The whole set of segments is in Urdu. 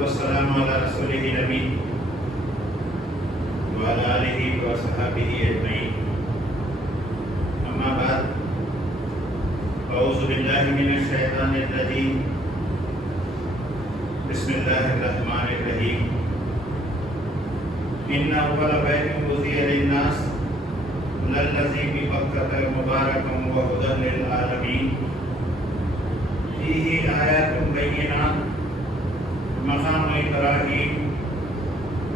والسلام على رسوله الأمين وعلى آله وصحبه أجمعين أما بعد أعوذ بالله من الشيطان الرجيم بسم الله الرحمن الرحيم إن أول بيت وضع للناس للذي ببكة مباركا وهدى للعالمين فيه آيات بينات مقام إبراهيم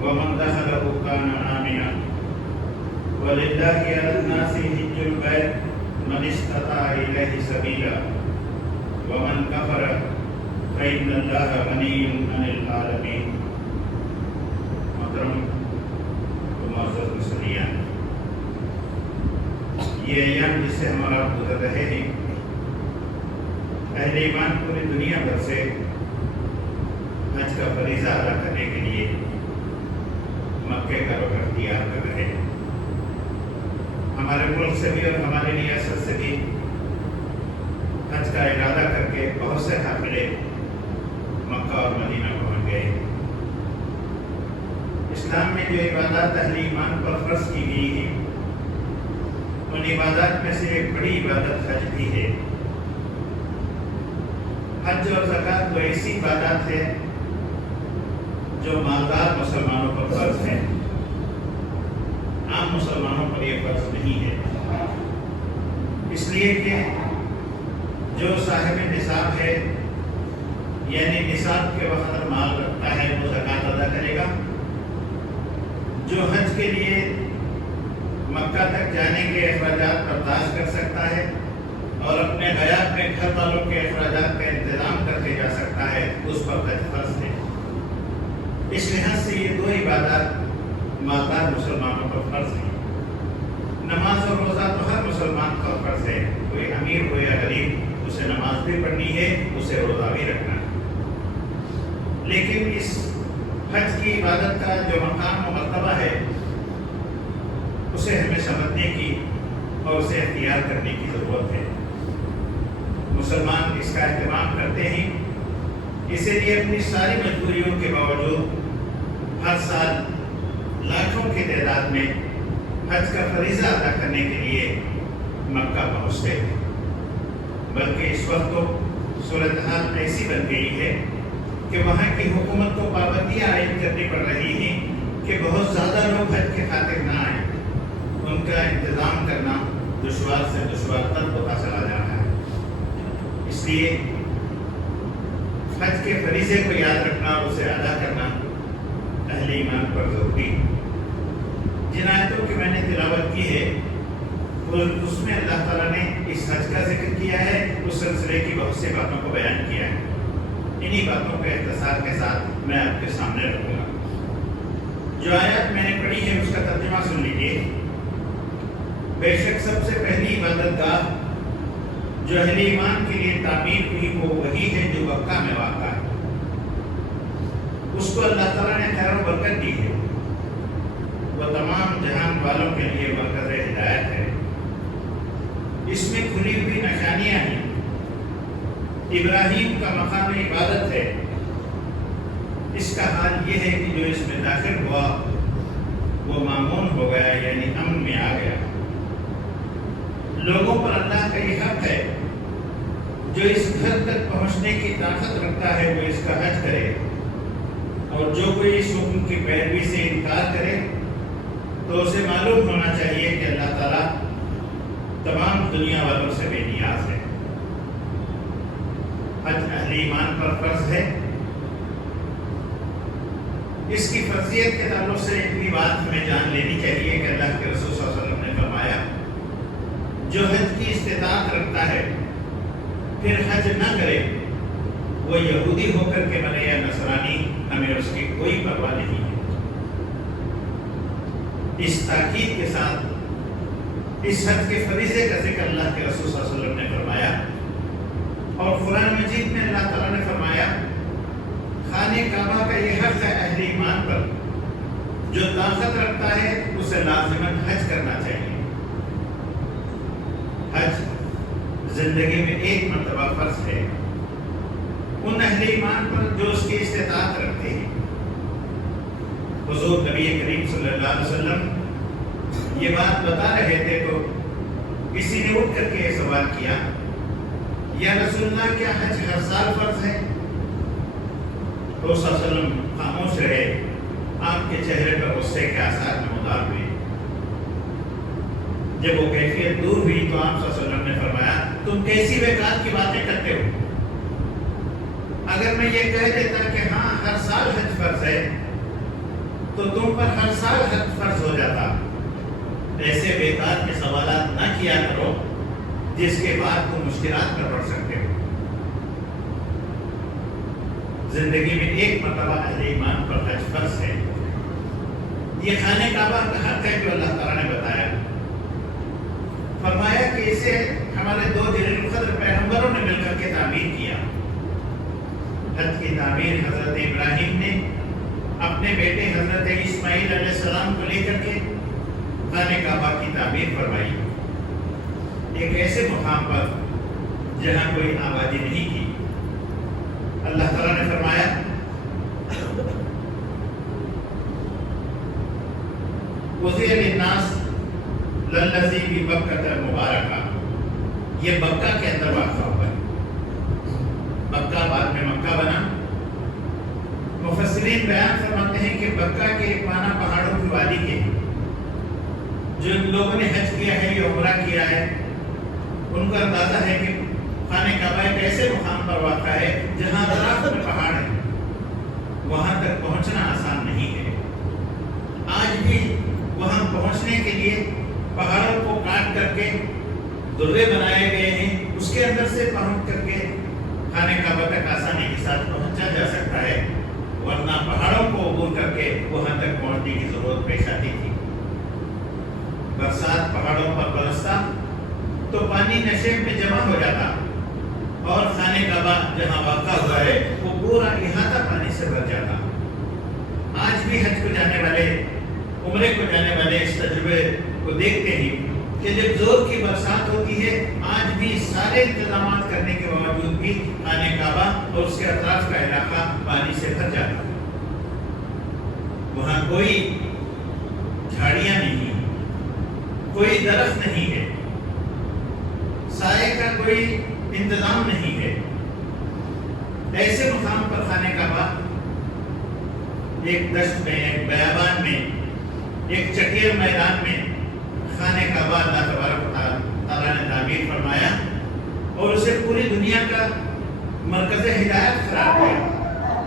ومن دخله كان آمنا ولله على الناس حج البيت من استطاع إليه سبيلا ومن كفر فإن الله غني عن العالمين. محترم معزز مسلمان، یہ ایام جس سے ہمارا گزر رہے ہیں، اہل ایمان پوری دنیا بھر سے حج کا فریضہ ادا کرنے کے لیے مکے کا رخ اختیار کر رہے ہیں. ہمارے ملک سے بھی اور ہماری ریاست سے بھی حج کا ارادہ کر کے بہت سے حافظ مکہ اور مدینہ پہنچ گئے. اسلام میں جو عبادات اہل ایمان پر فرض کی گئی ہیں، ان عبادات میں سے ایک بڑی عبادت حج بھی ہے. حج اور زکوٰۃ وہ ایسی عبادات ہے جو مالدار مسلمانوں پر فرض ہے، عام مسلمانوں پر یہ فرض نہیں ہے. اس لیے کہ جو صاحب نصاب ہے، یعنی نصاب کے وقت مال رکھتا ہے، وہ زکوٰۃ ادا کرے گا. جو حج کے لیے مکہ تک جانے کے اخراجات برداشت کر سکتا ہے اور اپنے غیاب میں گھر والوں کے اخراجات کا انتظام کر کے جا سکتا ہے، اس پر حج فرض ہے. اس لحاظ سے یہ دو عبادات مالدار مسلمانوں پر فرض ہیں. نماز اور روزہ تو ہر مسلمان پر فرض ہے، کوئی امیر ہو یا غریب، اسے نماز بھی پڑھنی ہے، اسے روزہ بھی رکھنا ہے. لیکن اس حج کی عبادت کا جو مقام و مرتبہ ہے، اسے ہمیں سمجھنے کی اور اسے اختیار کرنے کی ضرورت ہے. مسلمان اس کا اہتمام کرتے ہیں، اسی لیے اپنی ساری مجبوریوں کے باوجود ہر سال لاکھوں کی تعداد میں حج کا فریضہ ادا کرنے کے لیے مکہ پہنچتے ہیں. بلکہ اس وقت تو صورتحال ایسی بن گئی ہے کہ وہاں کی حکومت کو پابندیاں عائد کرنی پڑ رہی ہیں کہ بہت زیادہ لوگ حج کے خاطر نہ آئیں. ان کا انتظام کرنا دشوار سے دشوار تر ہوتا چلا جا رہا ہے. اس لیے حج کے فریضے کو یاد رکھنا اور اسے ادا کرنا اہل ایمان پر ضروری ہے. جن آیتوں کی میں نے تلاوت کی ہے، اس میں اللہ تعالیٰ نے اس حج کا ذکر کیا ہے، اس سلسلے کی بہت سی باتوں کو بیان کیا ہے. انہی باتوں کے اختصار کے ساتھ میں آپ کے سامنے رکھوں گا. جو آیات میں نے پڑھی ہے اس کا ترجمہ سن لیجیے. بے شک سب سے پہلی عبادت گاہ جو اہل ایمان کے لیے تعمیر ہوئی وہ وہی ہے جو مکہ میں واقع ہے. اس کو اللہ تعالیٰ نے خیر و برکت دی ہے. وہ تمام جہان والوں کے لیے مرکز ہدایت ہے. اس میں کھلی ہوئی نشانیاں ہیں. ابراہیم کا مقام عبادت ہے. اس کا حال یہ ہے کہ جو اس میں داخل ہوا وہ مامون ہو گیا، یعنی امن میں آ گیا. لوگوں پر اللہ کا یہ حق ہے جو اس گھر تک پہنچنے کی طاقت رکھتا ہے وہ اس کا حج کرے، اور جو کوئی اس حکم کی پیروی سے انکار کرے تو اسے معلوم ہونا چاہیے کہ اللہ تعالیٰ تمام دنیا والوں سے بے نیاز ہے. حج اہل ایمان پر فرض ہے. اس کی فرضیت کے تعلق سے ایک بھی بات ہمیں جان لینی چاہیے کہ اللہ کے رسول صلی اللہ علیہ وسلم نے فرمایا جو حج کی استطاعت رکھتا ہے پھر حج نہ کرے وہ یہودی ہو کر کے بنے یا نصرانی، ہمیں اس کی کوئی پرواہ نہیں ہے. اس تاکید کے ساتھ اس حج کے فریضے کا ذکر اللہ کے رسول صلی اللہ علیہ وسلم نے فرمایا. اور قرآن مجید میں اللہ تعالیٰ نے فرمایا خانہ کعبہ کا یہ حق ہے اہل ایمان پر، جو طاقت رکھتا ہے اسے لازماً حج کرنا چاہیے. حج زندگی میں ایک مرتبہ فرض ہے. ان اہل ایمان پر جو اس کی استطاعت رکھتے ہیں نبی کریم صلی اللہ علیہ وسلم یہ بات بتا رہے تھے تو کسی نے اٹھ کر کے یہ سوال کیا، یا رسول اللہ کیا حج ہر سال فرض ہے؟ تو صلی اللہ علیہ وسلم خاموش رہے، آپ کے چہرے پر غصے کے آثار نمودار ہوئے۔ جب وہ کیفیت دور ہوئی تو آپ صلی اللہ علیہ وسلم نے فرمایا، تم کیسی بیکار کی باتیں کرتے ہو؟ اگر میں یہ کہہ دیتا کہ ہاں ہر سال حج فرض ہے تو تم پر ہر سال حج فرض ہو جاتا۔ ایسے بیکار کے سوالات نہ کیا کرو جس کے بعد تم مشکلات میں پڑ سکتے ہو۔ زندگی میں ایک مرتبہ اہل ایمان پر حج فرض ہے۔ یہ خانہ کعبہ کا حق ہے جو اللہ تعالیٰ نے بتایا، فرمایا کہ اسے ہمارے دو جلیل القدر پیغمبروں نے مل کر کے تعمیر کیا۔ حج کی تعمیر حضرت ابراہیم نے اپنے بیٹے حضرت اسماعیل علیہ السلام کو لے کر کے خانہ کعبہ کی تعمیر فرمائی، ایک ایسے مقام پر جہاں کوئی آبادی نہیں تھی۔ اللہ تعالیٰ نے فرمایا، وَزِيَ لِلنَّاسِ لَلَّذِي بِبَكَّةَ مُبَارَكَةً، یہ بکہ کے اندر واقع ہوا ہے۔ بکہ بعد میں مکہ بنا۔ مفسرین بیان فرماتے ہیں کہ بکہ کے معنی پہاڑوں کی وادی کے، جن لوگوں نے حج کیا ہے یا عمرہ کیا ہے ان کو اندازہ ہے کہ خانہ کعبہ ایک ایسے مقام پر واقع ہے جہاں اطراف میں پہاڑ ہے، وہاں تک پہنچنا آسان نہیں ہے۔ آج بھی وہاں پہنچنے کے لیے پہاڑوں کو کاٹ کر کے درے بنائے گئے ہیں، اس کے اندر سے پہنچ کر کے خانہ کعبہ تک آسانی کے ساتھ پہنچا جا سکتا ہے، ورنہ پہاڑوں کو عبور کر کے وہاں تک پہنچنے کی ضرورت پیش آتی تھی۔ برسات پہاڑوں پر برستا تو پانی نشیب میں جمع ہو جاتا اور خانہ کعبہ جہاں واقع ہوا ہے وہ پورا احاطہ پانی سے بھر جاتا۔ آج بھی حج کو جانے والے، عمرے کو جانے والے اس تجربے کو دیکھتے ہیں کہ جب زور کی برسات ہوتی ہے آج بھی سارے انتظامات کرنے کے باوجود بھی خانہ کعبہ اور اس کے اطراف کا علاقہ پانی سے بھر جاتا ہے۔ وہاں کوئی جھاڑیاں نہیں، کوئی درخت نہیں ہے، سائے کا کوئی انتظام نہیں ہے۔ ایسے مقام پر خانہ کعبہ ایک دشت میں، ایک بیابان میں، ایک چٹیل میدان میں خانہ کعبہ اللہ تبارک و تعالیٰ نے تعمیر فرمایا اور اسے پوری دنیا کا مرکز ہدایت قرار دیا۔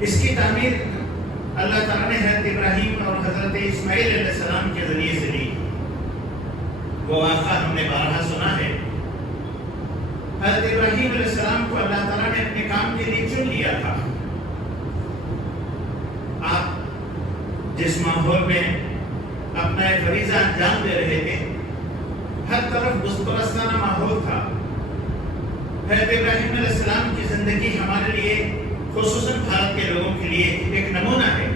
اس کی تعمیر اللہ تعالیٰ نے حضرت ابراہیم اور حضرت اسماعیل علیہ السلام کے ذریعے سے دی۔ وہ واقعہ ہم نے بارہا سنا ہے۔ حضرت ابراہیم علیہ السلام کو اللہ تعالیٰ نے اپنے کام کے لیے چن لیا تھا۔ آپ جس ماحول میں اپنا فریضہ انجام دے رہے تھے، ہر طرف بت پرستانہ ماحول تھا۔ حضرت ابراہیم علیہ السلام کی زندگی ہمارے لیے، خصوصاً بھارت کے لوگوں کے لیے ایک نمونہ ہے۔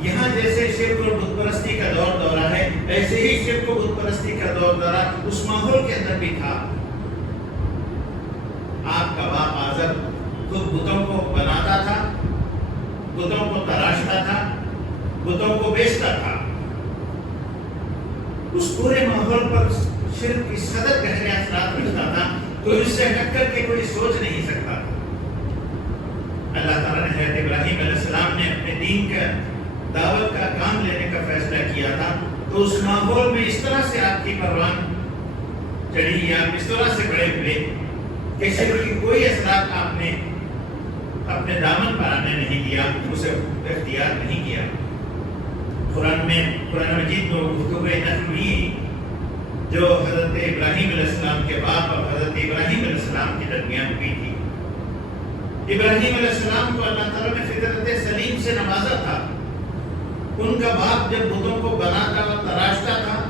یہاں جیسے شرک اور بت پرستی کا دور دورہ ہے، ایسے ہی شرک و بت پرستی کا دور دورہ اس ماحول کے اندر بھی تھا۔ آپ کا باپ آزر خود بتوں کو بناتا تھا، بتوں کو تراشتا تھا، بتوں کو بیچتا تھا۔ اس پورے ماحول پر شرک اس قدر گہرے اثرات رکھتا تھا تو اس سے ہٹ کر کے کوئی سوچ نہیں سکتا تھا۔ اللہ تعالیٰ نے حضرت ابراہیم علیہ السلام نے اپنے دین کا دعوت کا کام لینے کا فیصلہ کیا تھا تو اس ماحول میں اس طرح سے آپ کی پروان چڑھی یا اس طرح سے بڑے ہوئے کہ شرک کی کوئی اثرات آپ نے اپنے دامن پر آنے نہیں دیا، اسے اختیار نہیں کیا۔ قرآن مجید میں گفتگو نقل ہوئی جو حضرت ابراہیم علیہ السلام کے باپ اور حضرت ابراہیم علیہ السلام کے درمیان ہوئی تھی۔ ابراہیم علیہ السلام کو اللہ تعالیٰ نے فطرت سلیم سے نوازا تھا۔ ان کا باپ جب بتوں کو بناتا اور تراشتا تھا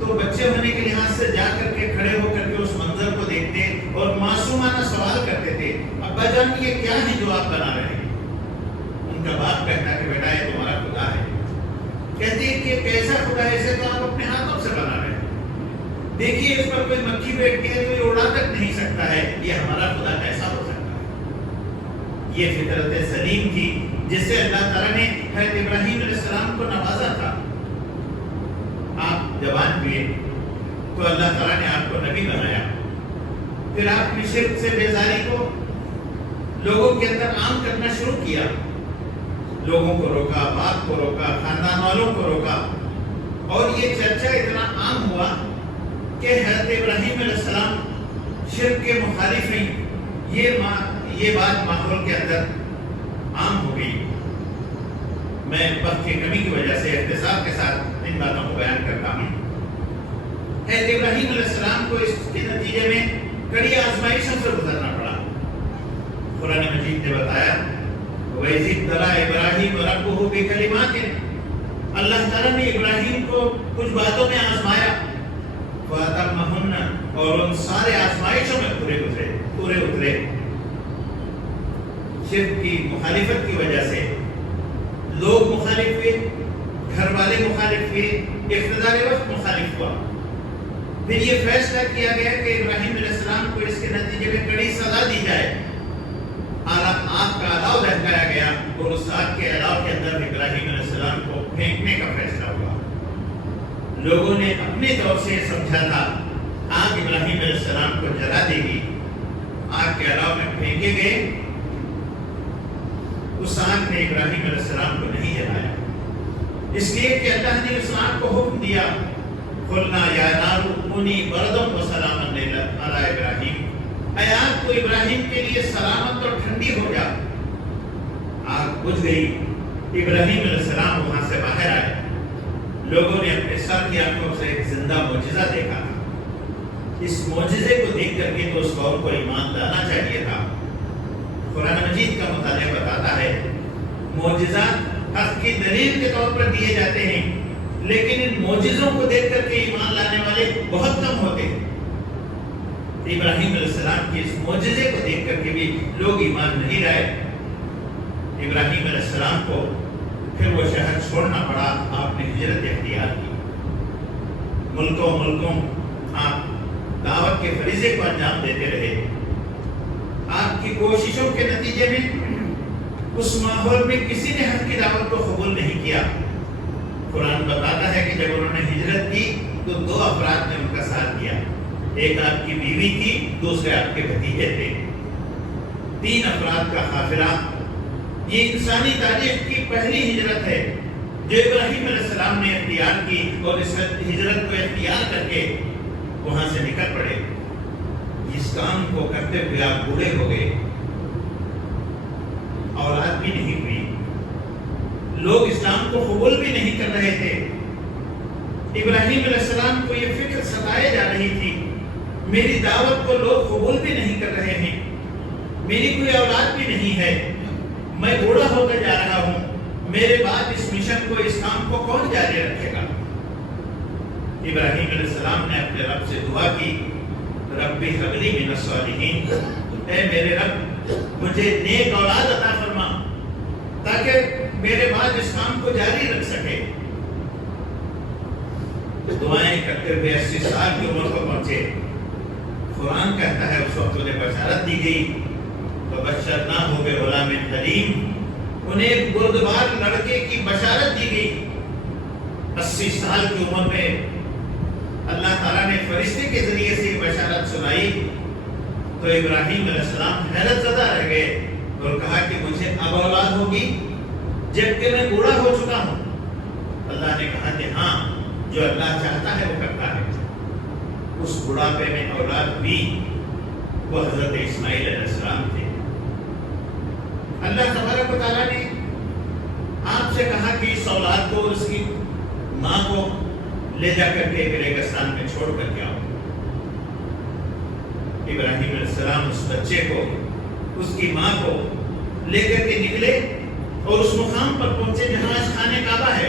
تو بچے ہونے کے لحاظ سے جا کر کے کھڑے ہو کر کے اس منظر کو دیکھتے اور معصومانہ سوال کرتے تھے، ابا جان یہ کیا ہے جو آپ بنا رہے ہیں؟ ان کا باپ کہتا کہ بیٹا یہ تمہارا خدا ہے۔ کہتے ہیں کہ کیسا خدا ہے؟ اسے تو آپ اپنے ہاتھوں سے بنا رہے ہیں، دیکھیے اس پر کوئی مکھی بیٹھ کے کوئی اڑا تک نہیں سکتا ہے، یہ ہمارا خدا کیسا ہو سکتا ہے؟ یہ فطرت سلیم تھی جس سے اللہ تعالیٰ نے حضرت ابراہیم علیہ السلام کو نوازا تھا۔ آپ جوان ہوئے تو اللہ تعالیٰ نے آپ کو نبی بنایا، پھر آپ نے شرک سے بیزاری کو لوگوں کے اندر عام کرنا شروع کیا، لوگوں کو روکا، باپ کو روکا، خاندان والوں کو روکا، اور یہ چرچا اتنا عام ہوا کہ حضرت ابراہیم علیہ السلام شرک کے مخالف ہیں، یہ بات ماحول کے اندر عام ہو گئی۔ میں وقت کی کمی کی وجہ سے اختصار کے ساتھ ان باتوں کو بیان کرتا ہوں۔ حضرت ابراہیم علیہ السلام کو اس کے نتیجے میں کڑی آزمائشوں سے گزرنا پڑا۔ قرآن مجید نے بتایا وَإِذِ ابْتَلَىٰ إِبْرَاهِيمَ رَبُّهُ بِكَلِمَاتٍ، اللہ تعالیٰ نے ابراہیم کو کچھ باتوں میں آزمایا، فَأَتَمَّهُنَّ، اور ان سارے آزمائشوں میں پورے اترے۔ شرک کی مخالفت کی وجہ سے لوگ مخالف ہوئے، گھر والے مخالف ہوئے، اقتدار وقت مخالف ہوا۔ پھر یہ فیصلہ کیا گیا کہ ابراہیم علیہ السلام کو اس کے نتیجے میں کڑی سزا دی جائے، آگ کا الاؤ لہکایا گیا، اور اس آگ کے الاؤ کے اندر ابراہیم علیہ السلام کو پھینکنے کا فیصلہ ہوا۔ لوگوں نے اپنے طور سے سمجھا تھا آگ ابراہیم علیہ السلام کو جلا دے گی، آگ کے الاؤ میں پھینکے گئے، اس آگ نے ابراہیم علیہ السلام کو نہیں جلایا، اس لیے کہ اللہ نے اس آگ کو حکم دیا قُلْنَا يَا نَارُ كُونِي بَرْدًا وَسَلَامًا عَلَىٰ إِبْرَاهِيمَ، اے آگ تو ابراہیم کے لیے سلامت اور ٹھنڈی ہو جا۔ آگ بجھ گئی، ابراہیم علیہ السلام وہاں سے باہر آئے، لوگوں نے اپنے سر کی آنکھوں سے ایک زندہ معجزہ دیکھا۔ اس معجزے کو دیکھ کر کے تو اس قوم کو ایمان لانا چاہیے تھا۔ قرآن مجید کا مطالعہ بتاتا ہے معجزات حق کی دلیل کے طور پر دیے جاتے ہیں، لیکن ان معجزوں کو دیکھ کر کے ایمان لانے والے بہت کم ہوتے ہیں۔ ابراہیم علیہ السلام کی اس معجزے کو دیکھ کر کے بھی لوگ ایمان نہیں لائے۔ ابراہیم علیہ السلام کو پھر وہ شہر چھوڑنا پڑا، آپ نے ہجرت اختیار کی، ملکوں آپ دعوت کے فریضے کو انجام دیتے رہے۔ آپ کی کوششوں کے نتیجے میں اس ماحول میں کسی نے حق کی دعوت کو قبول نہیں کیا۔ قرآن بتاتا ہے کہ جب انہوں نے ہجرت کی تو 2 افراد نے ان کا ساتھ دیا، ایک آپ کی بیوی تھی، دوسرے آپ کے بھتیجے تھے، 3 افراد کا قافلہ۔ یہ انسانی تاریخ کی پہلی ہجرت ہے جو ابراہیم علیہ السلام نے اختیار کی، اور اس ہجرت کو اختیار کر کے وہاں سے نکل پڑے۔ اس کام کو کرتے ہوئے آپ بوڑھے ہو گئے، اولاد بھی نہیں ہوئی، لوگ اسلام کو قبول بھی نہیں کر رہے تھے۔ ابراہیم علیہ السلام کو یہ فکر ستائے جا رہی تھی، میری دعوت کو لوگ قبول بھی نہیں کر رہے ہیں، میری کوئی اولاد بھی نہیں ہے، میں بوڑھا ہوتا جا رہا ہوں، میرے بعد اس مشن کو، اس کام کو کون جاری رکھے گا؟ ابراہیم علیہ السلام نے اپنے رب سے دعا کی، ربی ہب لی من الصالحین، اے میرے رب مجھے نیک اولاد عطا فرما تاکہ میرے بعد اس کام کو جاری رکھ سکے۔ دعائیں کرتے ہوئے 80 سال کی عمر کو پہنچے۔ قرآن کہتا ہے اس وقت انہیں بشارت دی گئی، فبشرناہ بغلام حلیم، انہیں ایک بردبار لڑکے کی بشارت دی گئی۔ 80 سال کی عمر میں اللہ تعالیٰ نے فرشتے کے ذریعے سے یہ بشارت سنائی تو ابراہیم علیہ السلام حیرت زدہ رہ گئے اور کہا کہ مجھے اب اولاد ہوگی جبکہ میں بوڑھا ہو چکا ہوں؟ اللہ نے کہا کہ ہاں، جو اللہ چاہتا ہے وہ کرتا ہے۔ اس بڑھاپے میں اولاد بھی، وہ حضرت اسماعیل علیہ السلام تھے۔ اللہ تبارک و تعالیٰ نے آپ سے کہا کہ اس اولاد کو، اس کی ماں کو لے جا کر کے ریگستان میں چھوڑ کر کے آؤ۔ ابراہیم علیہ السلام اس بچے کو، اس کی ماں کو لے کر کے نکلے اور اس مقام پر پہنچے جہاں آج خانہ کعبہ ہے۔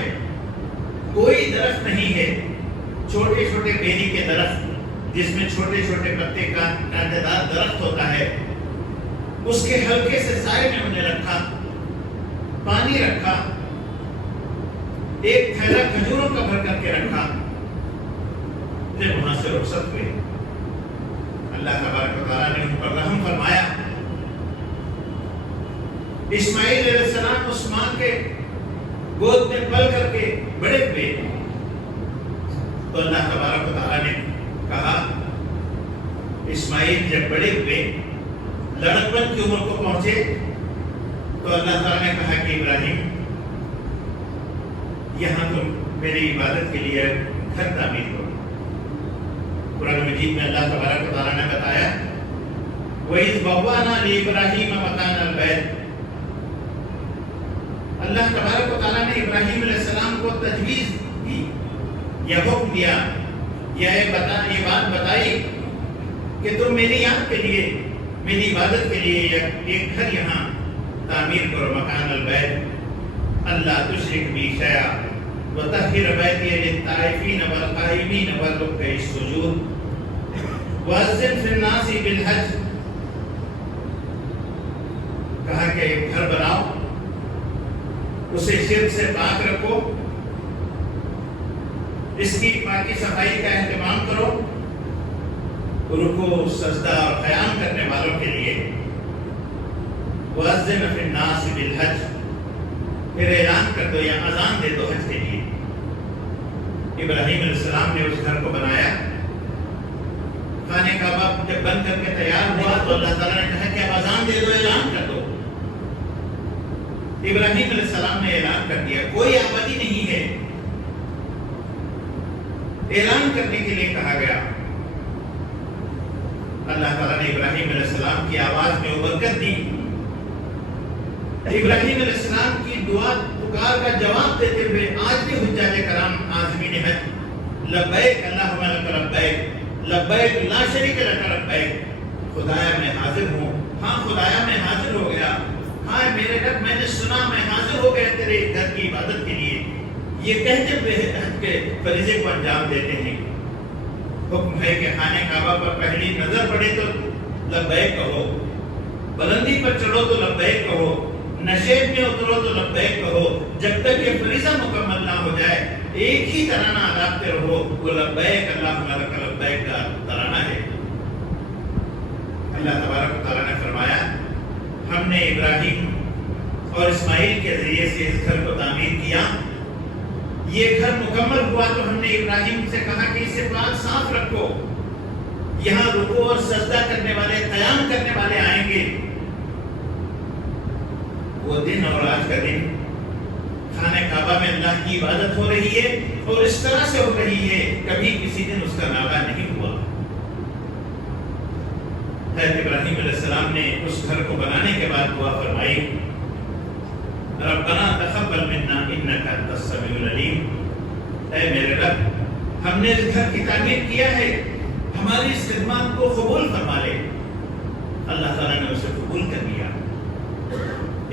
کوئی درخت نہیں ہے، چھوٹے چھوٹے بیری کے درخت جس میں چھوٹے چھوٹے پتے کا کانٹے دار درخت ہوتا ہے، اس کے ہلکے سے سائے میں انہیں رکھا، پانی رکھا، ایک تھیلا کھجوروں کا بھر کر کے رکھا، پھر وہاں سے رخصت ہوئے۔ اللہ تبارک و تعالیٰ نے ان پر رحم فرمایا، اسماعیل علیہ السلام اس ماں کے گود میں پل کر کے بڑے ہوئے تو اللہ تبارک و تعالیٰ نے کہا اسماعیل جب بڑے ہوئے لڑکپن کی عمر کو پہنچے تو اللہ تعالیٰ نے کہا کہ ابراہیم یہاں تم میری عبادت کے لیے گھر تعمیر کرو۔ قرآن مجید میں اللہ تبارک و تعالیٰ نے بتایا وَإِذْ بَوَّأْنَا لِإِبْرَاهِيمَ مَكَانَ الْبَيْتِ، اللہ تبارک و تعالیٰ نے ابراہیم علیہ السلام کو تجویز دی یا حکم دیا یا یہ بات بتائی کہ تم میری یاد کے لیے میری عبادت کے لیے ایک گھر یہاں تعمیر کرو، مکان البیت اللہ تشرک بی شیئا وطہر بیتی للطائفین والقائمین والرکع السجود وأذن فی الناس بالحج، کہا کہ ایک گھر بناؤ، اسے شرک سے پاک رکھو، اس کی پاکی صفائی کا اہتمام کرو، رکوع سجدہ اور قیام کرنے والوں کے لیے وَأَذِّنْ فِي النَّاسِ بِالْحَجِّ، پھر اعلان کر دو یا اذان دے دو حج کے لیے۔ ابراہیم علیہ السلام نے اس گھر کو بنایا، خانہ کعبہ جب بن کر کے تیار ہوا تو اللہ تعالیٰ نے کہا کہ اب اذان دے دو، اعلان کر دو۔ ابراہیم علیہ السلام نے اعلان کر دیا، کوئی آبادی نہیں ہے، اعلان کرنے کے لیے کہا گیا۔ اللہ تعالیٰ نے ابراہیم علیہ السلام کی آواز میں برکت دی، ابراہیم علیہ السلام کی دعا پکار کا جواب دیتے ہوئے آج بھی حجاج کرام عازمین حج لبیک اللہم لک لبیک لبیک لا شریک لک لبیک، خدایا میں حاضر ہوں، ہاں خدایا میں حاضر ہو گیا، ہاں میرے رب میں نے سنا، میں حاضر ہو گیا تیرے گھر کی عبادت کے لیے، یہ کہتے ہوئے حج کے فریضے کو انجام دیتے ہیں۔ حکم ہے کہ خانہ کعبہ پر پہلی نظر پڑے تو لبیک کہو، بلندی پر چڑھو تو لبیک کہو، نشیب میں اترو تو لبیک کہو، جب تک یہ فریضہ مکمل نہ ہو جائے ایک ہی ترانہ ادا رہو، وہ لبیک اللہم لک لبیک کا ترانہ ہے۔ اللہ تبارک و تعالیٰ نے فرمایا ہم نے ابراہیم اور اسماعیل کے ذریعے سے اس گھر کو تعمیر کیا، یہ گھر مکمل ہوا تو ہم نے ابراہیم سے کہا کہ اسے پاک صاف رکھو، یہاں رکوع اور سجدہ کرنے والے، قیام کرنے والے آئیں گے۔ وہ دن اور آج کا دن خانہ کعبہ میں اللہ کی عبادت ہو رہی ہے اور اس طرح سے ہو رہی ہے، کبھی کسی دن اس کا ناغہ نہیں ہوا۔ حضرت ابراہیم علیہ السلام نے اس گھر کو بنانے کے بعد دعا فرمائی ربنا تقبل منا انک انت السمیع العلیم، اے میرے رب ہم نے اس گھر کی تعمیر کیا ہے، ہماری اس خدمات کو قبول فرما لے۔ اللہ تعالیٰ نے اسے قبول کر لیا۔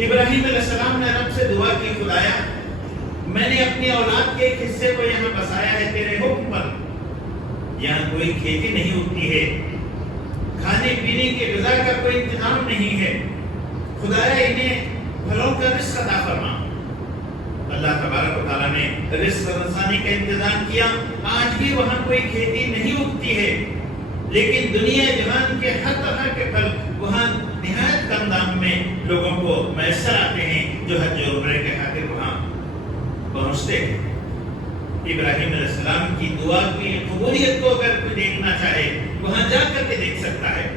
ابراہیم علیہ السلام نے رب سے دعا کی خدایا میں نے اپنی اولاد کے ایک حصے کو یہاں بسایا ہے تیرے حکم پر، یہاں کوئی کھیتی نہیں اگتی ہے، کھانے پینے کی غذا کا کوئی انتظام نہیں ہے، خدایا انہیں پھلوں کا رزق عطا فرما۔ اللہ تبارک و تعالیٰ نے رزق رسانی کا انتظام کیا، آج بھی وہاں کوئی کھیتی نہیں اگتی ہے، لیکن دنیا جہان کے ہر طرح کے پھل وہاں نہایت کم دام میں لوگوں کو میسر آتے ہیں جو حج و عمرے کے خاطر وہاں پہنچتے ہیں۔ ابراہیم علیہ السلام کی دعا کی قبولیت کو اگر کوئی دیکھنا چاہے وہاں جا کر کے دیکھ سکتا ہے،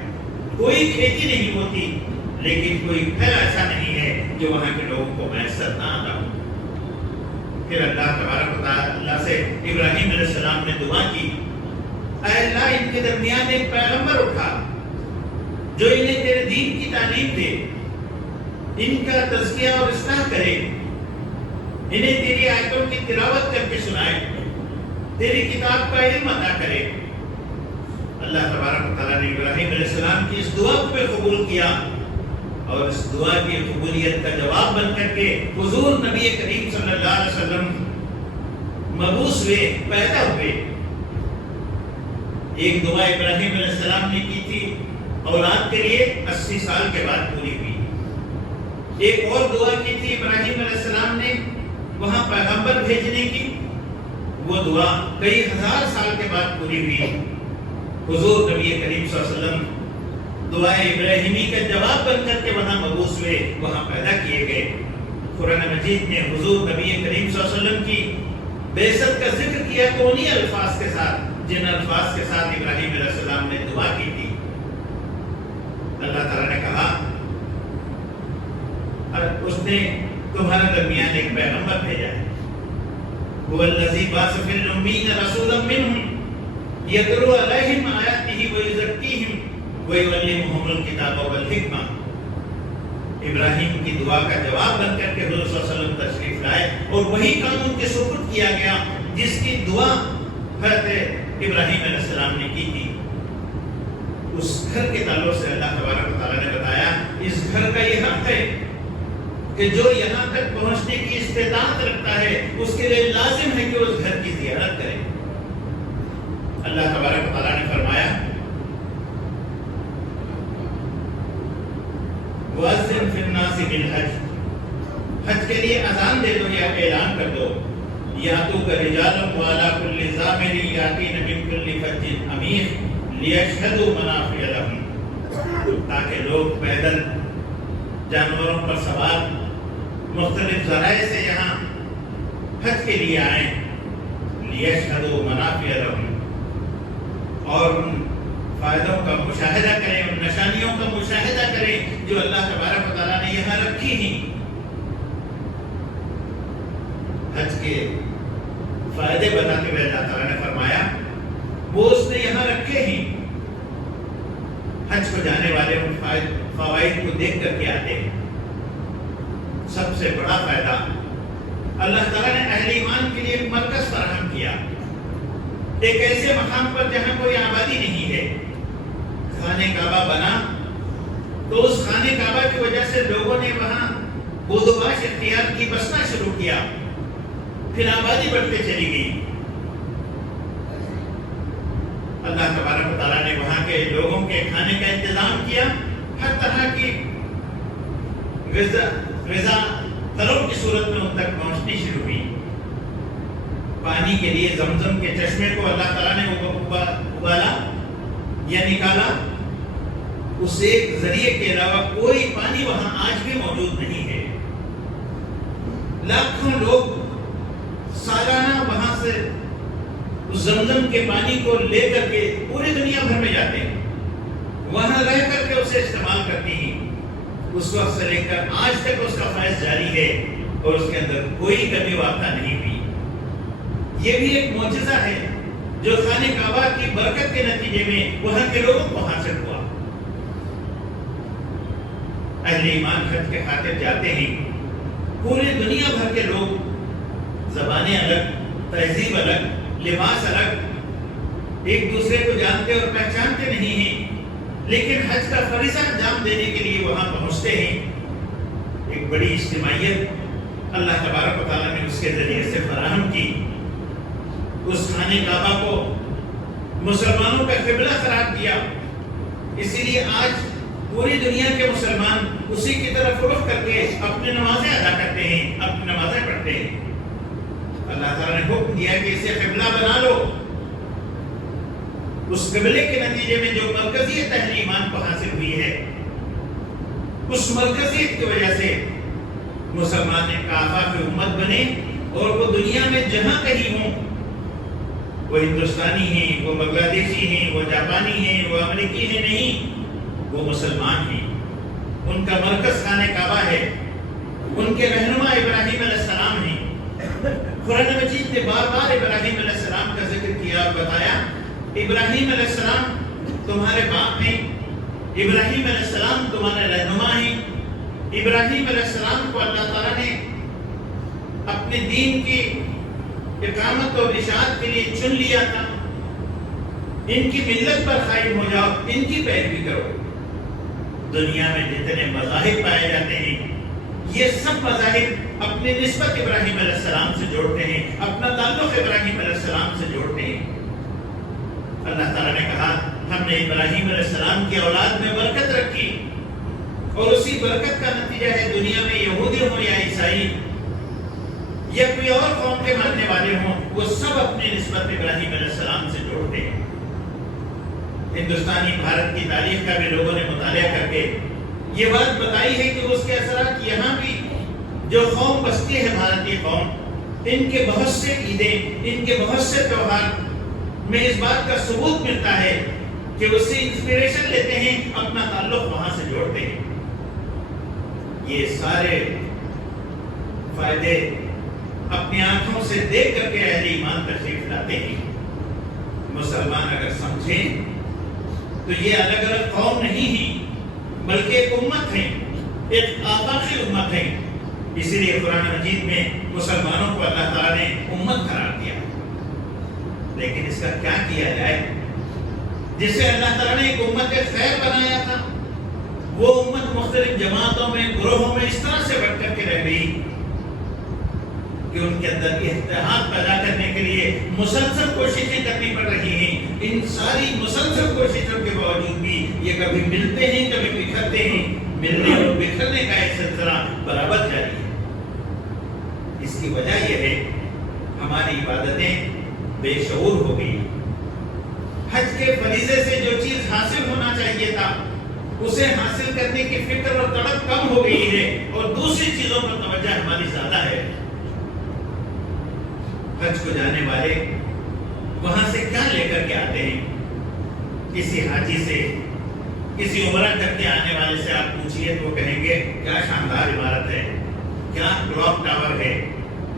کوئی کھیتی نہیں ہوتی لیکن کوئی پھل ایسا نہیں ہے جو وہاں کے لوگوں کو میسر نہ آتا ہو۔ پھر اللہ تبارک و تعالیٰ سے ابراہیم علیہ السلام نے دعا کی، اے اللہ ان کے درمیان ایک پیغمبر اٹھا جو انہیں تیرے دین کی تعلیم دے، ان کا تزکیہ اور اصلاح کرے، انہیں تیری آیتوں کی تلاوت کر کے سنائے، تیری کتاب کا علم عطا کرے۔ اللہ تبارک و تعالیٰ نے ابراہیم علیہ السلام کی اس دعا کو قبول کیا اور اس دعا کی قبولیت کا جواب بن کر کے حضور نبی کریم صلی اللہ علیہ وسلم مبعوث ہوئے، پیدا ہوئے۔ ایک دعا ابراہیم علیہ السلام نے کی تھی اولاد کے لیے، 80 سال کے بعد پوری ہوئی۔ ایک اور دعا کی تھی ابراہیم علیہ السلام نے وہاں پیغمبر بھیجنے کی، وہ دعا کئی ہزار سال کے بعد پوری ہوئی۔ حضور نبی کریم صلی اللہ علیہ وسلم دعائے ابراہیمی کا جواب بن کر کے وہاں مبعوث ہوئے، وہاں پیدا کیے گئے۔ قرآن مجید نے حضور نبی کریم صلی اللہ علیہ وسلم کی بعثت کا ذکر کیا تو انہی الفاظ کے ساتھ جن الفاظ کے ساتھ ابراہیم علیہ السلام نے دعا کی تھی۔ اللہ تعالیٰ نے کہا اور اس نے تمہارے درمیان ایک پیغمبر بھیجا ہے، هو الذی بعث فی الامین رسولا منہم یتلو علیہم آیاتہ ویزکیہم ویعلمہم الکتاب والحکمہ۔ ابراہیم کی دعا کا جواب بن کر کے حضور صلی اللہ علیہ وسلم تشریف لائے اور وہی کام ان کے سپرد کیا گیا جس کی دعا حضرت ابراہیم علیہ السلام نے کی تھی۔ اس گھر کے تعلق سے اللہ تبارک و تعالیٰ نے بتایا اس گھر کا یہ حق ہے کہ جو یہاں تک پہنچنے کی استطاعت رکھتا ہے اس کے لیے لازم ہے کہ اس گھر کی زیارت کرے۔ اللہ تبارک و تعالیٰ نے فرمایا وَأَذِّنْ فِي النَّاسِ بِالْحَجِّ، حج کے لیے اذان دے دو یا اعلان کر دو، یَأْتُوکَ رِجَالٌ وَعَلَىٰ كُلِّ ضَامِرٍ يَأْتِينَ مِنْ كُلِّ فَجٍّ عَمِيقٍ لِيَشْهَدُوا مَنَافِعَ لَهُمْ، تاکہ لوگ پیدل جانوروں پر سوار مختلف ذرائع سے یہاں حج کے لیے آئیں، لِيَشْهَدُوا مَنَافِعَ لَهُمْ، اور ان فائدوں کا مشاہدہ کریں، ان نشانیوں کا مشاہدہ کریں جو اللہ تبارک و تعالیٰ نے یہاں رکھی ہیں۔ حج کے فائدے بتاتے ہوئے اللہ تعالیٰ نے فرمایا وہ اس نے یہاں رکھے ہیں، حج کو جانے والے ان فوائد کو دیکھ کر کے آتے ہیں۔ سب سے بڑا فائدہ اللہ تعالیٰ نے اہل ایمان کے لیے ایک مرکز فراہم کیا، ایک ایسے مقام پر جہاں کوئی آبادی نہیں ہے۔ خانہ کعبہ بنا تو اس خانہ کعبہ کی وجہ سے لوگوں نے وہاں بود و باش اختیار کی، بسنا شروع کیا، پھر آبادی بڑھتے چلی گئی۔ اللہ تبارک و تعالیٰ نے وہاں کے لوگوں کے کھانے کا انتظام کیا، ہر طرح کی غذا طلب کی صورت میں ان تک پہنچنی شروع ہوئی۔ پانی کے لیے زمزم کے چشمے کو اللہ تعالیٰ نے ابالا یا نکالا، اس ایک ذریعے کے علاوہ کوئی پانی وہاں آج بھی موجود نہیں ہے۔ لاکھوں لوگ سالانہ وہاں سے اس زمزم کے پانی کو لے کر کے پوری دنیا بھر میں جاتے ہیں، وہاں رہ کر کے اسے استعمال کرتی ہیں۔ اس وقت سے لے کر آج تک اس کا فیض جاری ہے اور اس کے اندر کوئی کمی واقع نہیں ہوئی۔ یہ بھی ایک معجزہ ہے جو خانہ کعبہ کی برکت کے نتیجے میں وہاں کے لوگوں کو حاصل ہوا۔ اہل ایمان حج کے خاطر جاتے ہیں، پوری دنیا بھر کے لوگ، زبانیں الگ، تہذیب الگ، لباس الگ، ایک دوسرے کو جانتے اور پہچانتے نہیں ہیں، لیکن حج کا فریضہ انجام دینے کے لیے وہاں پہنچتے ہیں۔ ایک بڑی اجتماعیت اللہ تبارک و تعالیٰ نے اس کے ذریعے سے فراہم کی۔ اس خانہ کعبہ کو مسلمانوں کا قبلہ قرار دیا، اسی لیے آج پوری دنیا کے مسلمان اسی کی طرف رخ کر کے اپنی نمازیں ادا کرتے ہیں، اپنی نمازیں پڑھتے ہیں۔ اللہ تعالیٰ نے حکم دیا کہ اسے قبلہ بنا لو۔ اس قبلے کے نتیجے میں جو مرکزیت اہل ایمان کو حاصل ہوئی ہے، اس مرکزیت کی وجہ سے مسلمان ایک آفاقی امت بنے اور وہ دنیا میں جہاں کہیں ہوں، وہ ہندوستانی ہیں، وہ بنگلہ دیشی ہیں، وہ جاپانی ہیں، وہ امریکی ہیں، نہیں، وہ مسلمان ہیں۔ ان کا مرکز خانہ کعبہ ہے، ان کے رہنما ابراہیم علیہ السلام ہیں۔ قرآن مجید نے بار بار ابراہیم علیہ السلام کا ذکر کیا اور بتایا ابراہیم علیہ السلام تمہارے باپ ہیں، ابراہیم علیہ السلام تمہارے رہنما ہیں۔ ابراہیم علیہ السلام کو اللہ تعالیٰ نے اپنے دین کی اقامت اور اشاعت کے لیے چن لیا تھا۔ ان کی ملت پر قائم ہو جاؤ، ان کی پیروی کرو۔ دنیا میں جتنے مذاہب پائے جاتے ہیں، یہ سب مذاہب اپنی نسبت ابراہیم علیہ السلام سے جوڑتے ہیں، اپنا تعلق ابراہیم علیہ السلام سے جوڑتے ہیں۔ اللہ تعالیٰ نے کہا ہم نے ابراہیم علیہ السلام کی اولاد میں برکت رکھی، اور اسی برکت کا نتیجہ ہے دنیا میں یہودی ہوں یا عیسائی یا کوئی اور قوم کے ماننے والے ہوں، وہ سب اپنی نسبت ابراہیم علیہ السلام سے جوڑتے ہیں۔ ہندوستانی بھارت کی تاریخ کا بھی لوگوں نے مطالعہ کر کے یہ بات بتائی ہے کہ اس کے اثرات یہاں بھی جو قوم بستی ہے بھارتی قوم، ان کے بہت سے عیدیں، ان کے بہت سے تیوہار میں اس بات کا ثبوت ملتا ہے کہ اس سے انسپریشن لیتے ہیں، اپنا تعلق وہاں سے جوڑتے ہیں۔ یہ سارے فائدے اپنی آنکھوں سے دیکھ کر کے اہل ایمان تشریف لاتے ہیں۔ مسلمان اگر سمجھیں تو یہ الگ الگ قوم نہیں ہیں بلکہ ایک امت ہے، ایک آفاقی امت ہے۔ اسی لیے قرآن مجید میں مسلمانوں کو اللہ تعالیٰ نے امت قرار دیا، لیکن اس کا کیا کیا جائے؟ جسے اللہ تعالیٰ نے ایک امت خیر بنایا تھا، وہ امت مختلف جماعتوں میں، گروہوں میں اس طرح سے بٹ کر کے رہ گئی کہ ان کے اندر اتحاد پیدا کرنے کے لیے مسلسل کوششیں کرنی پڑ رہی ہیں۔ ان ساری مسلسل کوششوں کے باوجود بھی یہ کبھی ملتے ہیں، کبھی بکھرتے ہیں۔ ملنے اور بکھرنے کا ایک سلسلہ برابر جاری ہے۔ اس کی وجہ یہ ہے ہماری عبادتیں بے شعور ہو گئی۔ حج کے فریضے سے جو چیز حاصل ہونا چاہیے تھا اسے حاصل کرنے کی فکر اور تڑپ کم ہو گئی ہے، اور دوسری چیزوں پر توجہ ہماری زیادہ ہے۔ حج کو جانے والے وہاں سے کیا لے کر کے آتے ہیں؟ کسی حاجی سے، کسی عمرہ کر کے آنے والے سے آپ پوچھئے تو وہ کہیں گے کیا شاندار عمارت ہے، کیا کلاک ٹاور ہے،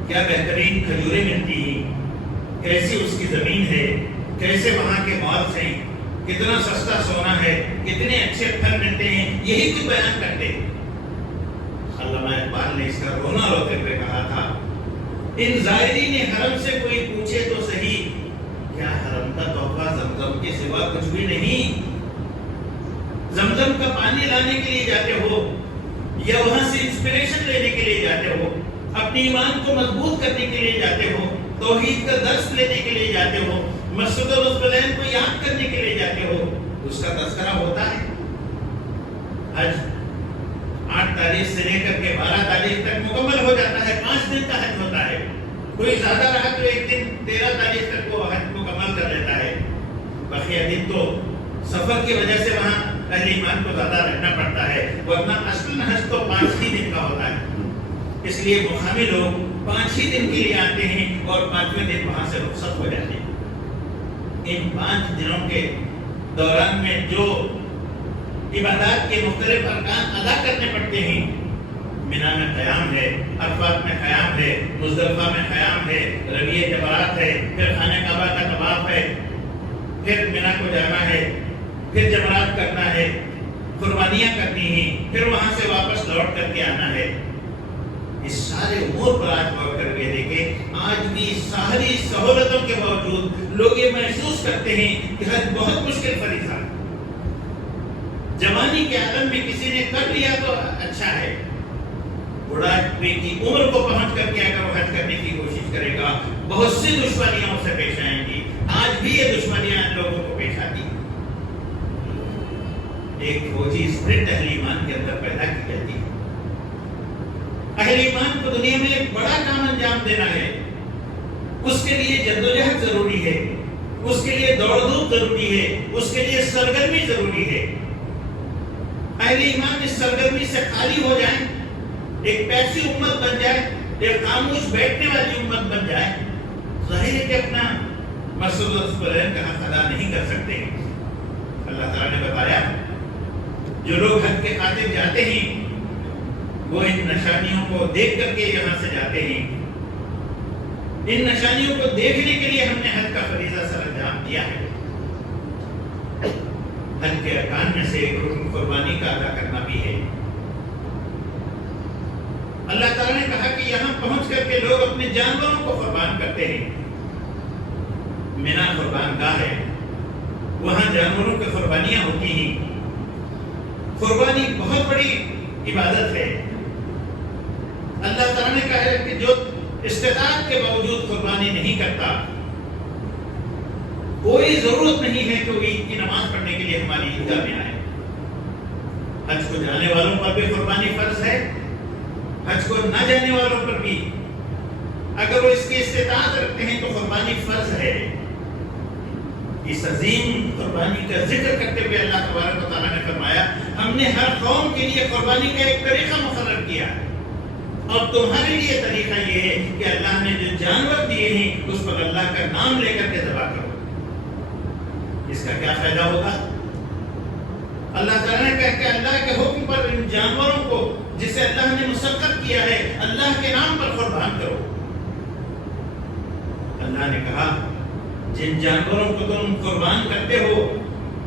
کیا بہترین کھجوریں ملتی ہیں، کیسی اس کی زمین ہے، کیسے وہاں کے مالز ہیں، کتنا سستا سونا ہے، کتنے اچھے پھل ملتے ہیں، یہی کچھ بیان کرتے ہیں۔ علامہ اقبال نے اس کا رونا روتے ہوئے کہا تھا، ان زائرین حرم سے کوئی پوچھے تو صحیح، کیا حرم کا تحفہ زمزم کے سوا کچھ بھی نہیں؟ زمزم کا پانی لانے کے لیے جاتے ہو یا وہاں سے انسپریشن لینے کے لیے جاتے ہو، اپنی ایمان کو مضبوط کرنے کے لیے جاتے ہو، توحید کا درس لینے کے لیے جاتے ہو، مسجد الرسولین کو یاد کرنے کے لیے جاتے ہو، اس کا تذکرہ ہوتا ہے۔ حج 8 تاریخ سے لے کر کے 12 تاریخ تک مکمل ہو جاتا ہے، 5 دن کا حج ہوتا ہے۔ کوئی زیادہ رہا تو ایک دن 13 تاریخ تک وہ حج مکمل کر لیتا ہے، بقیہ دن تو سفر کی وجہ سے وہاں اہل ایمان کو زیادہ رہنا پڑتا ہے، ورنہ اصل حج تو 5 ہی دن کا ہوتا ہے۔ اس لیے مقامی لوگ 5 ہی دن کے لیے آتے ہیں اور 5ویں دن وہاں سے رخصت ہو جاتے ہیں۔ ان 5 دنوں کے دوران میں جو عبادات کے مختلف ارکان ادا کرنے پڑتے ہیں، مینا میں قیام ہے، عرفات میں قیام ہے، مزدلفہ میں قیام ہے، رمیہ جمرات ہے، پھر خانہ کعبہ کا طواف ہے، پھر مینا کو جانا ہے، پھر جمرات کرنا ہے، قربانیاں کرنی ہیں، پھر وہاں سے واپس لوٹ کر کے آنا ہے۔ اس سارے امور پر آج غور کر کے دیکھیں، آج بھی ساری سہولتوں کے باوجود لوگ یہ محسوس کرتے ہیں کہ حج بہت مشکل فریضہ ہے۔ جوانی کے عالم میں کسی نے کر لیا تو اچھا ہے، بڑھاپے کی عمر کو پہنچ کر کے اگر وہ حج کرنے کی کوشش کرے گا بہت سی دشواریاں اسے پیش آئیں گی۔ آج بھی یہ دشواریاں لوگوں کو پیش آتی ہیں۔ ایک فوجی اسپرٹ اہل ایمان کے اندر پیدا کی جاتی ہے۔ اہل ایمان کو دنیا میں ایک بڑا کام انجام دینا ہے، اس کے لیے جدوجہد ضروری ہے، اس کے لیے دوڑ دھوپ ضروری ہے، اس کے لیے سرگرمی ضروری ہے۔ اہل ایمان اس سرگرمی سے خالی ہو جائیں، ایک پیسی امت بن جائے، ایک خاموش بیٹھنے والی امت بن جائے، ظاہر ہے کہ اپنا مسجد الرسولین کا حق ادا نہیں کر سکتے۔ اللہ تعالیٰ نے بتایا جو لوگ حج کے خاطر جاتے ہیں وہ ان نشانیوں کو دیکھ کر کے یہاں سے جاتے ہیں۔ ان نشانیوں کو دیکھنے کے لیے ہم نے حج کا فریضہ سر انجام دیا ہے۔ حج کے ارکان میں سے ایک رکن قربانی کا ادا کرنا بھی ہے۔ اللہ تعالیٰ نے کہا کہ یہاں پہنچ کر کے لوگ اپنے جانوروں کو قربان کرتے ہیں۔ مینا قربان گاہ ہے، وہاں جانوروں کی قربانیاں ہوتی ہیں۔ قربانی بہت بڑی عبادت ہے۔ اللہ تعالیٰ نے کہا ہے کہ جو استطاعت کے باوجود قربانی نہیں کرتا، کوئی ضرورت نہیں ہے کہ وہ عید کی نماز پڑھنے کے لیے ہماری عیدگاہ میں آئے۔ حج کو جانے والوں پر بھی قربانی فرض ہے، حج کو نہ جانے والوں پر بھی اگر وہ اس کی استطاعت رکھتے ہیں تو قربانی فرض ہے۔ اس عظیم قربانی کا ذکر کرتے ہوئے اللہ تبارک و تعالیٰ نے فرمایا ہم نے ہر قوم کے لیے قربانی کا ایک طریقہ مقرر کیا ہے، اور تمہارے لیے طریقہ یہ ہے کہ اللہ نے جو جانور دیے ہیں اس پر اللہ کا نام لے کر کے ذبح کرو۔ اس کا کیا فائدہ ہوگا؟ اللہ تعالیٰ نے کہا کہ اللہ کے حکم پر ان جانوروں کو جسے اللہ نے مسخر کیا ہے اللہ کے نام پر قربان کرو۔ اللہ نے کہا جن جانوروں کو تم قربان کرتے ہو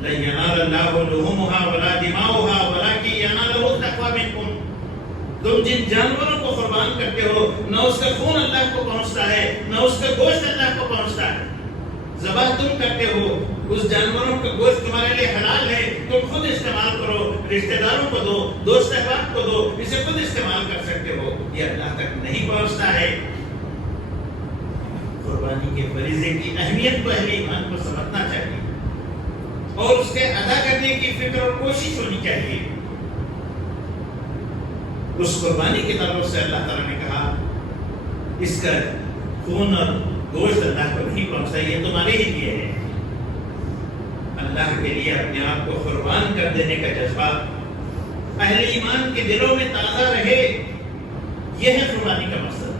لَن يَنَالَ اللَّهُ لُحُومُهَا وَلَا دِمَاؤُهَا وَلَكِنْ يَنَالُهُ التَّقْوَىٰ مِنكُمْ۔ تم جن جانوروں کو قربان کرتے ہو نہ اس کا خون اللہ کو پہنچتا ہے نہ اس کا گوشت اللہ کو پہنچتا ہے۔ ذبح تم کرتے ہو، اس جانوروں کا گوشت تمہارے لیے حلال ہے، تم خود استعمال کرو، رشتہ داروں کو دو، دوست احباب کو دو، اسے خود استعمال کر سکتے ہو، یہ اللہ تک نہیں پہنچتا ہے۔ قربانی کے فریضے کی اہمیت کو اہل ایمان کو سمجھنا چاہیے اور اس کے ادا کرنے کی فکر اور کوشش ہونی چاہیے۔ اس قربانی کی طرف سے اللہ تعالیٰ نے کہا اس کا خون اور گوشت اللہ کو نہیں پہنچتا، یہ تمہارے ہی لیے ہے۔ اللہ کے لیے اپنے آپ کو قربان کر دینے کا جذبہ اہل ایمان کے دلوں میں تازہ رہے، یہ ہے قربانی کا مقصد۔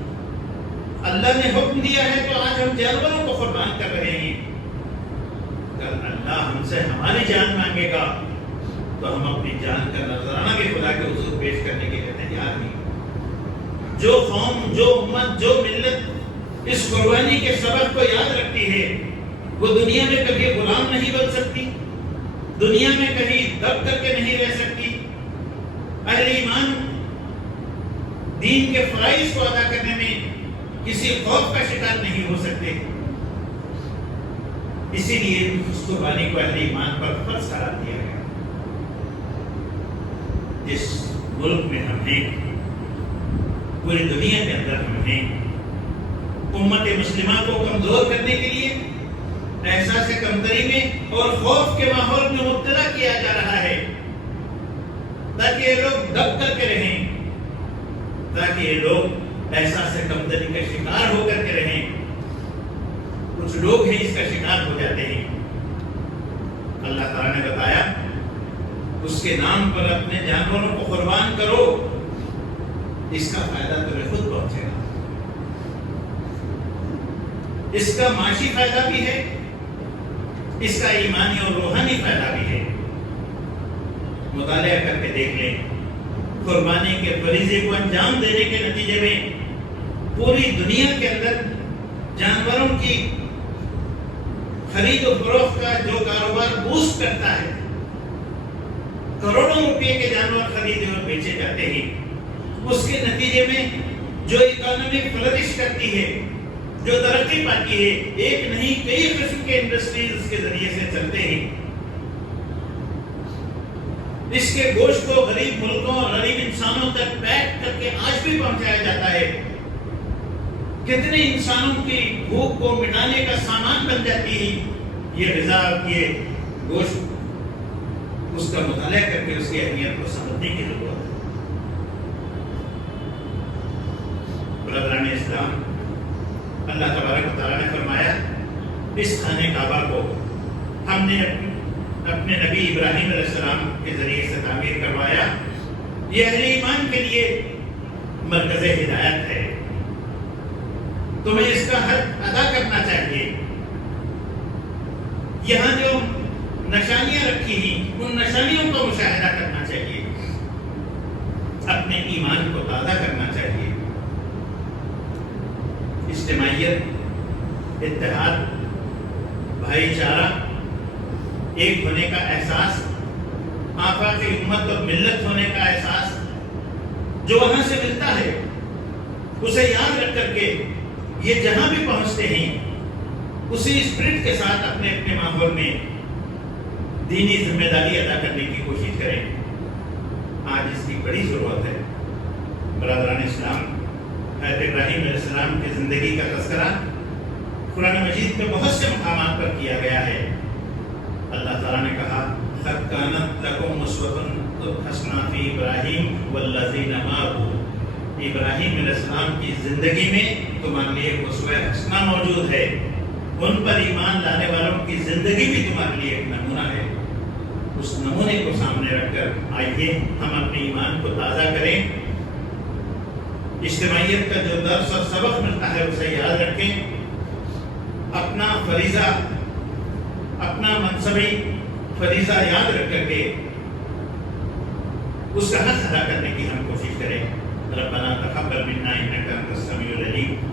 اللہ نے حکم دیا ہے تو آج ہم جانوروں کو قربان کر رہے ہیں، کل اللہ ہم سے ہماری جان مانگے گا تو ہم اپنی جان کا نذرانہ بھی خدا کے حضور پیش کرنے کے لیے تیار ہیں۔ جو قوم، جو امت، جو ملت اس قربانی کے سبب کو یاد رکھتی ہے وہ دنیا میں کبھی غلام نہیں بن سکتی، دنیا میں کہیں دب کر کے نہیں رہ سکتی۔ اہل ایمان دین کے فرائض کو ادا کرنے میں کسی خوف کا شکار نہیں ہو سکتے، اسی لیے اس قربانی کو اہل ایمان پر فرض قرار دیا گیا۔ جس ملک میں ہم ہیں، پوری دنیا کے اندر ہم ہیں، امت مسلمہ کو کمزور کرنے کے لیے احساس کمتری میں اور خوف کے ماحول میں مبتلا کیا جا رہا ہے تاکہ یہ لوگ دب کر کے رہیں، تاکہ یہ لوگ احساس کمتری کا شکار ہو کر کے رہیں۔ کچھ لوگ ہیں اس کا شکار ہو جاتے ہیں۔ اللہ تعالیٰ نے بتایا اس کے نام پر اپنے جانوروں کو قربان کرو، اس کا فائدہ تمہیں خود پہنچے گا، اس کا معاشی فائدہ بھی ہے، اس کا ایمانی اور روحانی فائدہ بھی ہے۔ مطالعہ کر کے دیکھ لیں، قربانی کے فریضے کو انجام دینے کے نتیجے میں پوری دنیا کے اندر جانوروں کی خرید و فروخت کا جو کاروبار بوسٹ کرتا ہے، کروڑوں روپے کے جانور خریدے اور بیچے جاتے ہیں، اس کے نتیجے میں جو اکانومی فلرش کرتی ہے، جو ترقی پاتی ہے، ایک نہیں کئی قسم کے انڈسٹریز اس کے ذریعے سے چلتے ہیں۔ اس کے گوشت کو غریب ملکوں اور غریب انسانوں تک پیک کر کے آج بھی پہنچایا جاتا ہے۔ کتنے انسانوں کی بھوک کو مٹانے کا سامان بن جاتی ہے یہ غذا، یہ گوشت۔ اس کا مطالعہ کر کے اس کی اہمیت کو سمجھنے کی ضرورت ہے۔ برادران اسلام، اللہ تبارک و تعالیٰ نے فرمایا اس خانہ کعبہ کو ہم نے اپنے نبی ابراہیم علیہ السلام کے ذریعے سے تعمیر کروایا، یہ اہل ایمان کے لیے مرکز ہدایت ہے۔ تمہیں اس کا حق ادا کرنا چاہیے۔ یہاں جو نشانیاں رکھی ہیں ان نشانیوں کا مشاہدہ کرنا چاہیے، اپنے ایمان کو تازہ کرنا چاہیے۔ اجتماعیت، اتحاد، بھائی چارہ، ایک ہونے کا احساس، آفاقی امت اور ملت ہونے کا احساس جو وہاں سے ملتا ہے، اسے یاد رکھ کر کے یہ جہاں بھی پہنچتے ہیں اسی اسپرٹ کے ساتھ اپنے اپنے ماحول میں دینی ذمہ داری ادا کرنے کی کوشش کریں۔ آج اس کی بڑی ضرورت ہے۔ برادران اسلام، حضرت ابراہیم علیہ السلام کی زندگی کا تذکرہ قرآن مجید میں بہت سے مقامات پر کیا گیا ہے۔ اللہ تعالیٰ نے کہا قد کانت لکم اسوۃ حسنۃ فی ابراہیم والذین معہ، ابراہیم علیہ السلام کی زندگی میں تمہارے لیے اسوہ حسنہ موجود ہے، ان پر ایمان لانے والوں کی زندگی بھی تمہارے لیے ایک نمونہ ہے. اس نمونے کو سامنے رکھ کر آئیے ہم اپنے ایمان کو تازہ کریں. اجتماعیت کا جو درس اور سبق ملتا ہے اسے یاد رکھیں. اپنا فریضہ، اپنا منصبی فریضہ یاد رکھ کر کے اس کا حق ادا کرنے کی ہم کوشش کریں. ربنا تقبل منا انک انت السمیع العلیم